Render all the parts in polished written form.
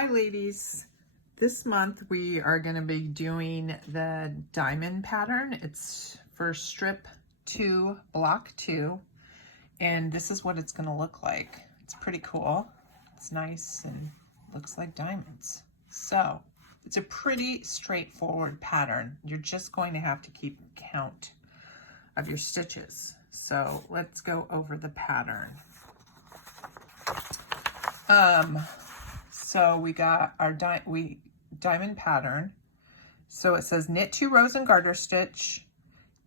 Hi ladies, this month we are going to be doing the diamond pattern. It's for strip 2, block 2, and this is what it's going to look like. It's pretty cool. It's nice and looks like diamonds. So it's a pretty straightforward pattern. You're just going to have to keep count of your stitches. So let's go over the pattern. So we got our diamond pattern. So it says knit 2 rows and garter stitch,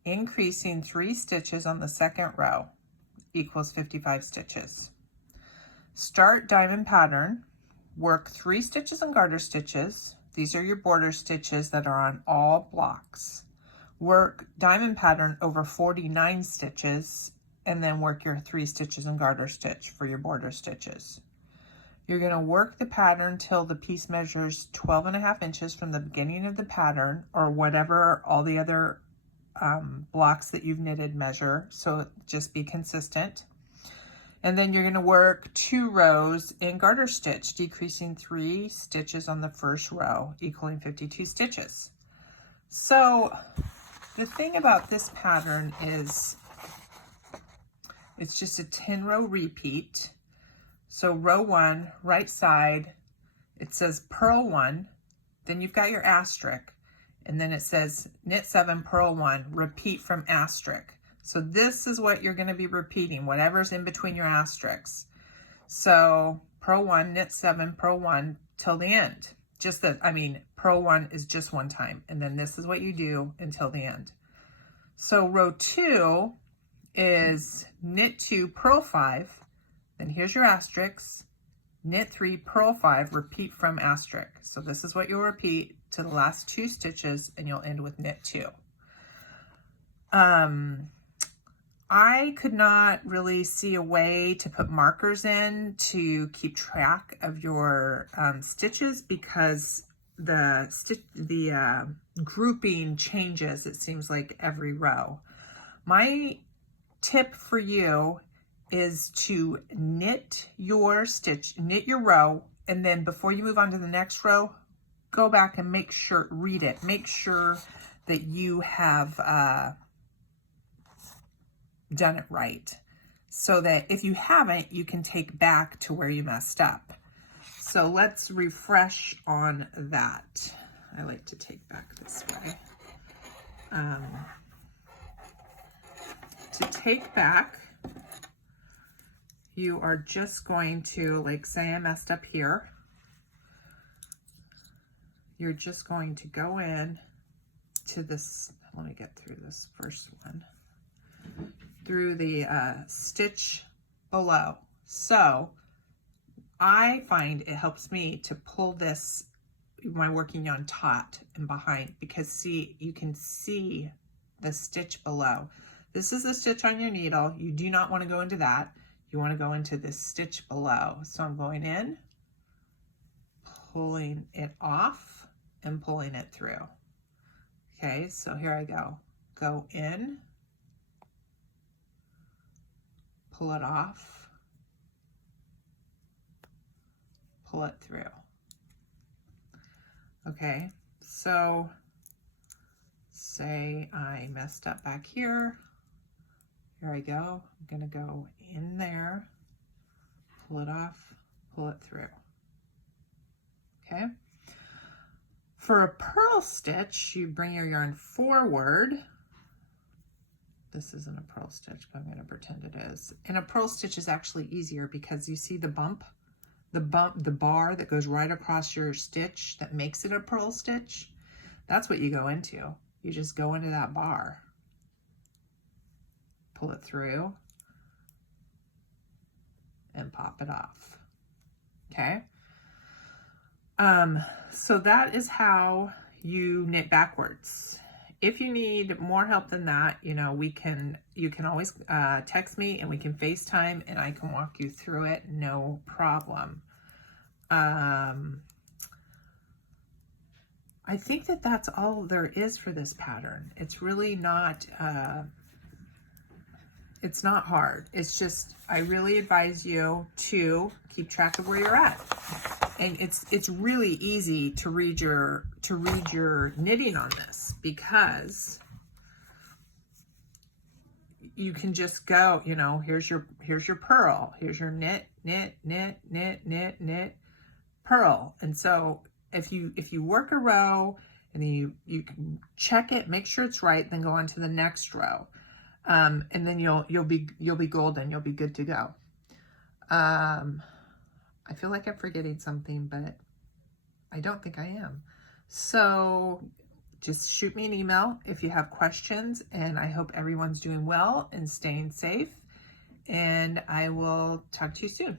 increasing 3 stitches on the second row equals 55 stitches. Start diamond pattern, work 3 stitches and garter stitches. These are your border stitches that are on all blocks. Work diamond pattern over 49 stitches and then work your 3 stitches and garter stitch for your border stitches. You're going to work the pattern till the piece measures 12.5 inches from the beginning of the pattern, or whatever all the other blocks that you've knitted measure, so just be consistent. And then you're going to work 2 rows in garter stitch, decreasing 3 stitches on the first row, equaling 52 stitches. So the thing about this pattern is it's just a 10-row repeat. So row 1, right side, it says purl 1, then you've got your asterisk, and then it says knit 7, purl 1, repeat from asterisk. So this is what you're going to be repeating, whatever's in between your asterisks. So purl 1, knit 7, purl 1 till the end. Just that, purl 1 is just one time, and then this is what you do until the end. So row 2 is knit 2, purl 5, then here's your asterisks, knit 3, purl 5, repeat from asterisk. So this is what you'll repeat to the last 2 stitches, and you'll end with knit 2. I could not really see a way to put markers in to keep track of your stitches, because the grouping changes, it seems like, every row. My tip for you is to knit your row, and then before you move on to the next row, go back and read it. Make sure that you have done it right, so that if you haven't, you can take back to where you messed up. So let's refresh on that. I like to take back this way. To take back, you are just going to, like, say I messed up here. You're just going to go in to this, let me get through this first one, through the stitch below. So I find it helps me to pull this, my working yarn, taut and behind, because see, you can see the stitch below. This is the stitch on your needle. You do not want to go into that. You want to go into this stitch below. So I'm going in, pulling it off, and pulling it through. Okay, so here I go. Go in, pull it off, pull it through. Okay, so say I messed up back here. Here I go. I'm going to go in there, pull it off, pull it through. Okay. For a purl stitch, you bring your yarn forward. This isn't a purl stitch, but I'm going to pretend it is. And a purl stitch is actually easier because you see the bar that goes right across your stitch that makes it a purl stitch. That's what you go into. You just go into that bar. Pull it through and pop it off. Okay. So that is how you knit backwards. If you need more help than that, you can always text me and we can FaceTime and I can walk you through it, no problem. I think that that's all there is for this pattern. It's really not it's not hard. It's just, I really advise you to keep track of where you're at. And it's really easy to read your knitting on this, because you can just go, you know, here's your purl, here's your knit, knit, knit, knit, knit, knit, purl. And so if you work a row and then you can check it, make sure it's right, then go on to the next row. And then you'll be golden, you'll be good to go. I feel like I'm forgetting something, but I don't think I am. So just shoot me an email if you have questions, and I hope everyone's doing well and staying safe, and I will talk to you soon.